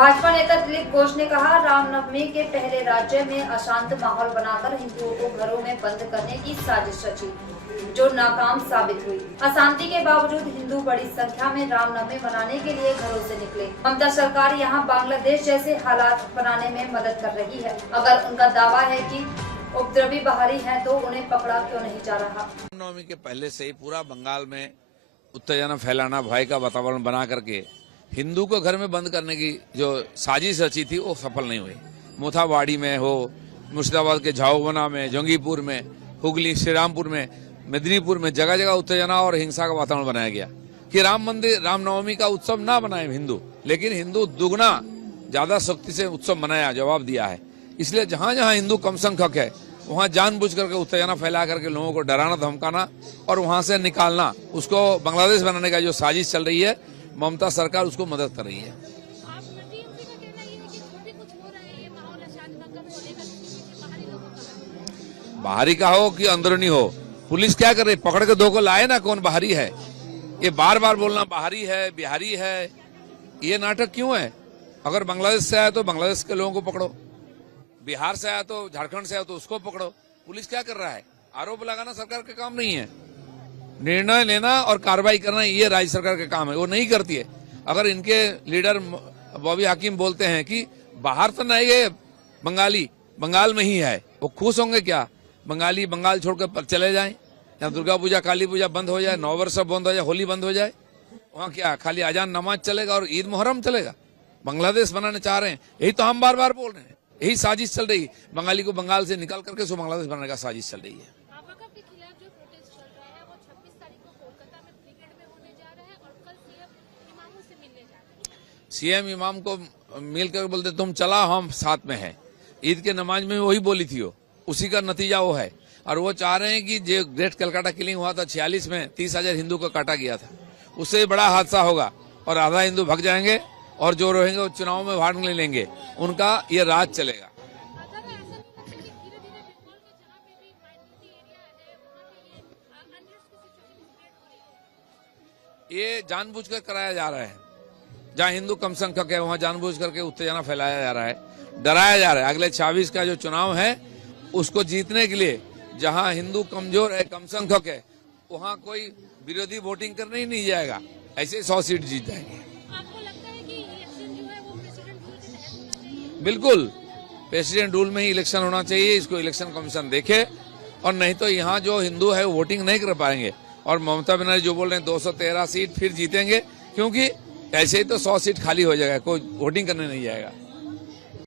भाजपा नेता दिलीप घोष ने कहा, रामनवमी के पहले राज्य में अशांत माहौल बनाकर हिंदुओं को घरों में बंद करने की साजिश रची, जो नाकाम साबित हुई। अशांति के बावजूद हिंदू बड़ी संख्या में रामनवमी मनाने के लिए घरों से निकले। ममता सरकार यहां बांग्लादेश जैसे हालात बनाने में मदद कर रही है। अगर उनका दावा है कि उपद्रवी बाहरी है तो उन्हें पकड़ा क्यों नहीं जा रहा। रामनवमी के पहले से ही पूरा बंगाल में उत्तेजना फैलाना, भय का वातावरण बना करके हिंदू को घर में बंद करने की जो साजिश रची थी वो सफल नहीं हुई। मोथावाड़ी में हो, मुर्शिदाबाद के झाओबना में, जंगीपुर में, हुगली, श्रीरामपुर में, मेदिनीपुर में जगह जगह उत्तेजना और हिंसा का वातावरण बनाया गया कि रामनवमी का उत्सव ना बनाए हिंदू, लेकिन हिंदू दुगना ज्यादा शक्ति से उत्सव मनाया, जवाब दिया है। इसलिए जहां जहां हिंदू कम संख्यक है वहां जानबूझ करके उत्तेजना फैला करके लोगों को डराना, धमकाना और वहां से निकालना, उसको बांग्लादेश बनाने का जो साजिश चल रही है, ममता सरकार उसको मदद कर रही है। बाहरी का हो कि अंदरूनी हो, पुलिस क्या कर रही है? पकड़ के दो को लाए ना, कौन बाहरी है। ये बार बार बोलना बाहरी है, बिहारी है, ये नाटक क्यों है? अगर बांग्लादेश से आया तो बांग्लादेश के लोगों को पकड़ो, बिहार से आया तो, झारखंड से आया तो उसको पकड़ो। पुलिस क्या कर रहा है? आरोप लगाना सरकार का काम नहीं है। निर्णय लेना और कार्रवाई करना ये राज्य सरकार का काम है, वो नहीं करती है। अगर इनके लीडर बॉबी हाकिम बोलते हैं कि बाहर तो नहीं गए, बंगाली बंगाल में ही है, वो खुश होंगे क्या? बंगाली बंगाल छोड़कर चले जाएं, या दुर्गा पूजा, काली पूजा बंद हो जाए, नववर्ष बंद हो जाए, होली बंद हो जाए, वहाँ क्या खाली अजान नमाज चलेगा और ईद मुहर्रम चलेगा? बांग्लादेश बनाने चाह रहे हैं, यही तो हम बार बार बोल रहे हैं। यही साजिश चल रही है, बंगाली को बंगाल से निकाल करके उसको बांग्लादेश बनाने का साजिश चल रही है। सीएम इमाम को मिलकर बोलते तुम चला, हम साथ में हैं। ईद के नमाज में वही बोली थी, वो उसी का नतीजा वो है। और वो चाह रहे हैं कि जो ग्रेट कलकत्ता किलिंग हुआ था 46 में 30,000 हिंदू को काटा गया था, उससे बड़ा हादसा होगा और आधा हिंदू भाग जाएंगे और जो रहेंगे वो चुनाव में भाग नहीं लेंगे, उनका ये राज चलेगा। ये जानबूझकर कराया जा रहा है, जहाँ हिंदू कम संख्यक है वहां जानबूझ करके उत्तेजना फैलाया जा रहा है, डराया जा रहा है। अगले 26 का जो चुनाव है उसको जीतने के लिए जहां हिंदू कमजोर है, कम संख्यक है, वहां कोई विरोधी वोटिंग करने ही नहीं जाएगा, ऐसे 100 सीट जीत जाएंगे। आपको लगता है कि इलेक्शन जो है वो प्रेसिडेंट रूल के तहत? बिल्कुल, प्रेसिडेंट रूल में ही इलेक्शन होना चाहिए, इसको इलेक्शन कमीशन देखे, और नहीं तो यहाँ जो हिंदू है वो वोटिंग नहीं कर पाएंगे। और ममता बनर्जी जो बोल रहे हैं 213 सीट फिर जीतेंगे, क्योंकि ऐसे ही तो 100 सीट खाली हो जाएगा, कोई वोटिंग करने नहीं जाएगा।